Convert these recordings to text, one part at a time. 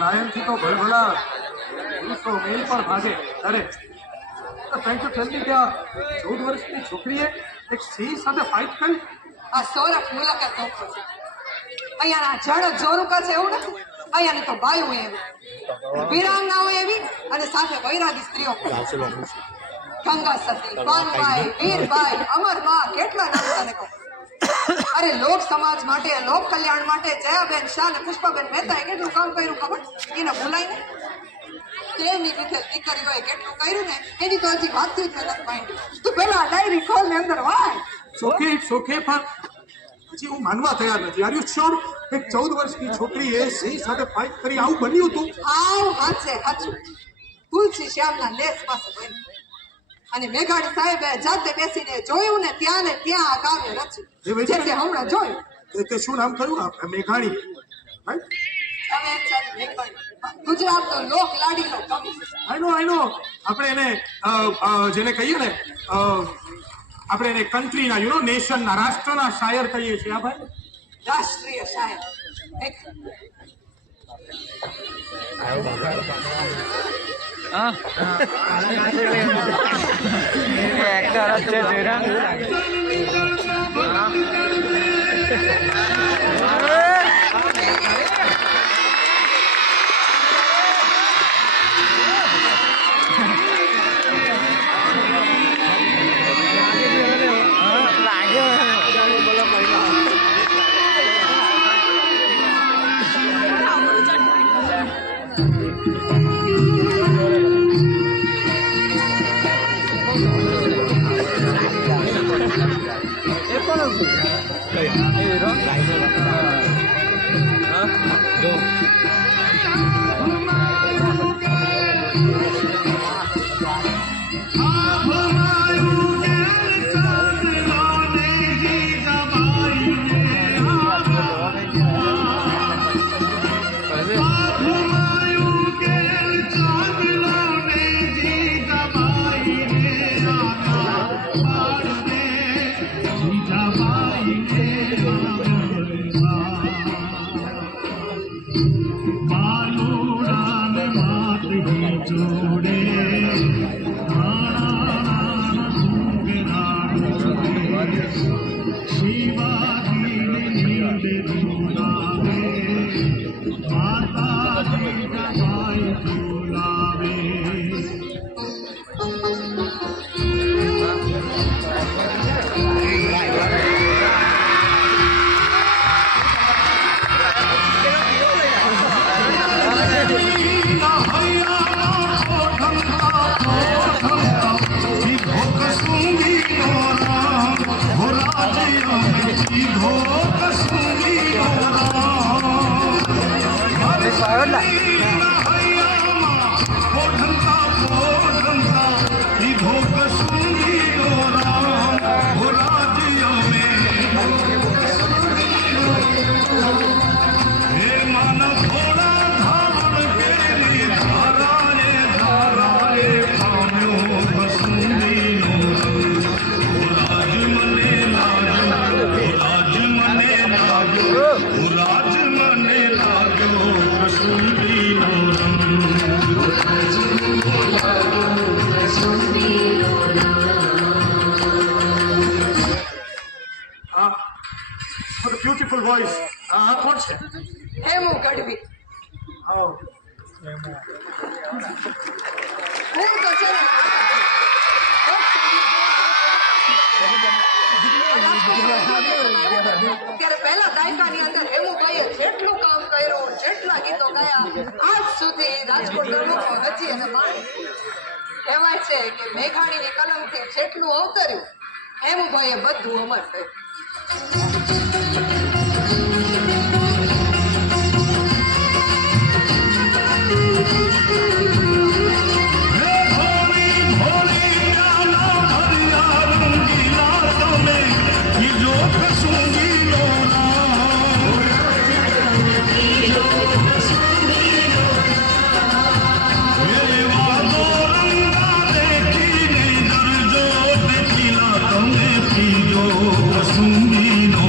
Lion થી તો ભલભલા તો મેલ પર ભાગે. અરે થેન્ક યુ ટેલ મી કે 14 વર્ષની છોકરીએ એક સિંહ સાથે ફાઇટ કરી. આ સોરઠ મુલાકાત નોખો છે. અહીંયાના જળ જોરુકા છે એવું નથી. અહીંયાની તો બાયું એવી, વીરાંગનાઓ એવી અને સાથે વૈરાગી સ્ત્રીઓ. ગંગા સતી, પાનબાઈ, વીરબાઈ, અમરબા, કેટલા નામ તને કહું. અરે લોક સમાજ માટે, લોક કલ્યાણ માટે જયાબેન શાહ અને પુષ્પાબેન મહેતાએ કેટલું કામ કર્યું ખબર? એને ભૂલાય ને? દેવની વિધે દીકરીઓએ કેટલું કર્યું ને એની તો હજી વાતચીત મેં નથી માંડી. તું પેલા ડાયરી ખોલ ને અંદર વાંચ. સોખે પણ હજી હું માનવા તૈયાર નથી. Are you sure? એક 14 વર્ષની છોકરીએ સિંહ સાથે ફાઇટ કરી આવું બન્યું હતું? આવ હાચે હાચું. તુલસી શ્યામના લેસ પાસે બન્યું. અને મેઘાણી સાહેબે જાતે બેસીને જોયું ને ત્યાં આ કાવ્ય રચ્યું. જે તે હમણાં જોયું. તે શું નામ કહ્યું? મેઘાણી. ગુજરાતનો લોક લાડીનો કવિ. આઈ નો આપણે એને જેને કહીએ ને આપણે એને કન્ટ્રીના નેશનના રાષ્ટ્રના શાયર કહીએ છીએ. આ ભાઈ રાષ્ટ્રીય શાયર. Beautiful voice. કોણ છે? હેમુ ગઢવી. હું તો છે ને ત્યારે પહેલા દાયકાની અંદર હેમુભાઈએ જેટલું કામ કર્યું, જેટલા ગીતો ગાયા, આજ સુધી રાજકોટ હજી એને માને. કહેવાય છે કે મેઘાણીની કલમથી જેટલું અવતર્યું હેમુભાઈએ બધું અમર કર્યું. Sungi no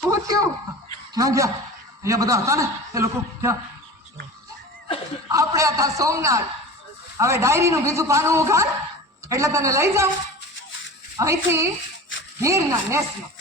શું થયું? ક્યાં ગયા? અહીંયા બધા હતા ને એ લોકો ક્યાં? આપણે હતા સોમનાથ. હવે ડાયરીનું બીજું પાનું ઉઘાડ એટલે તને લઈ જાઉં અહીંથી ગીરના નેસમાં.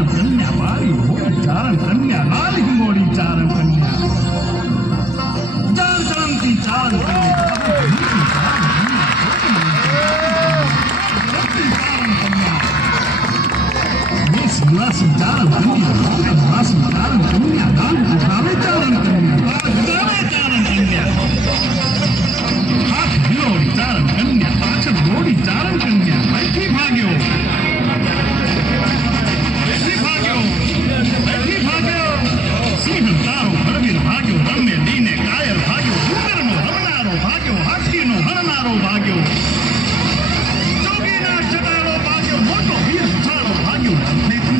चारण कन्या वाली घोड़ी चारण कन्या लाल हिंगोड़ी चारण कन्या चार चरण की चारण कन्या शिवासी चारण कन्या शिवासी चारण कन्या दान उठावे चारण कन्या उठावे चारण कन्या हाथ हिलोड़ी चारण कन्या पाछળ દોડી ચારણ કન્યા અહીંથી ભાગ્યો સિંહ તારો હરવીર ભાગ્યો રમે દીને કાયર ભાગ્યો ડુંગરનો હરનારો ભાગ્યો હાથીનો હરનારો ભાગ્યો જોગીના ચટાળો ભાગ્યો મોટો વીર છાળો ભાગ્યો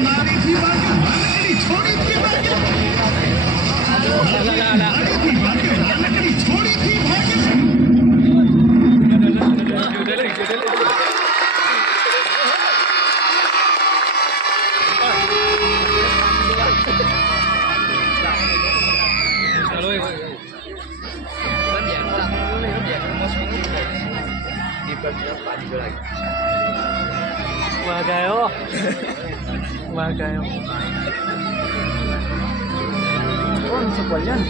નારીથી ભાગ્યો નાનકડી છોડીથી ભાગ્યો નારીથી ભાગ્યો નાનકડી છોડીથી ભાગ્યો Magayo. Oh, sebuah yan.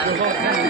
Ano